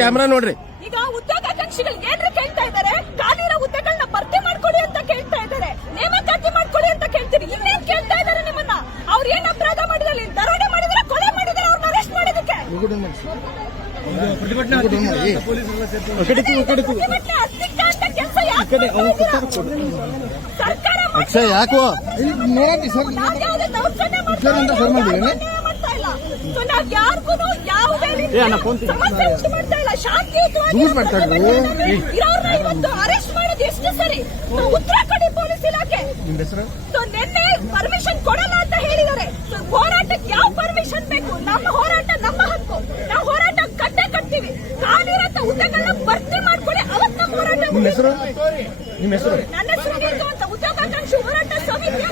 Camera ನೋಡ್ರಿ. ಈಗ ಉದ್ಯೋಗಾಕಾಂಕ್ಷಿಗಳು ಏನ್ರ ಕೇಳ್ತಾ ಇದ್ದಾರೆ, ಖಾಲಿರೋ ಹುದ್ದೆಗಳನ್ನ ಭರ್ತಿ ಮಾಡ್ಕೊಡಿ ಅಂತ ಕೇಳ್ತಾ ಇದ್ದಾರೆ, ನೇಮಕಾತಿ ಮಾಡ್ಕೊಡಿ ಅಂತ ಕೇಳ್ತೀರಿ. ಇನ್ನೇನ್ ಕೇಳ್ತಾ ಇದ್ದಾರೆ ನಿಮ್ಮನ್ನ? ಅವ್ರು ಏನ್ ಅಪರಾಧ ಮಾಡಿದ್ರೆ, ದರೋಡೆ ಮಾಡಿದ್ರೆ, ಕೊಲೆ ಮಾಡಿದ್ರೆ ಅವ್ರನ್ನ ಅರೆಸ್ಟ್ ಮಾಡೋದಕ್ಕೆ ಅಕ್ಷಯ್ ಯಾಕೋ ನಾವ್ ಯಾರಿಗೂ ಯಾವುದೇ ಸಮಸ್ಯೆ ಉಂಟು ಮಾಡ್ತಾ ಇಲ್ಲ. ಶಾಂತಿಯುತವಾಗಿ ಇವತ್ತು ಅರೆಸ್ಟ್ ಮಾಡೋದು ಎಷ್ಟು ಸರಿ? ಉತ್ತರ ಕೊಡಿ ಪೊಲೀಸ್ ಇಲಾಖೆ. ನಿನ್ನೆ ಪರ್ಮಿಷನ್ ಕೊಡಲ್ಲ ಅಂತ ಹೇಳಿದ್ದಾರೆ. ಹೋರಾಟಕ್ಕೆ ಯಾವ ಪರ್ಮಿಷನ್ ಬೇಕು? ನಮ್ಮ ಹೋರಾಟ ನಮ್ಮ ಹಕ್ಕು. ನಾವು ಹೋರಾಟ ಕಟ್ಟೆ ಕಟ್ತೀವಿ. ಖಾಲಿರಂತ ಹುದ್ದೆಗಳನ್ನ ಭರ್ತಿ ಮಾಡ್ಕೊಳ್ಳಿ. ಅವತ್ತು ನಮ್ಮ ಹೋರಾಟ. ನಿಮ್ಮ ಹೆಸರು? ನನ್ನ ಹೆಸರು ಉದ್ಯೋಗಾಕಾಂಕ್ಷಿ ಹೋರಾಟ ಸಮಿತಿ.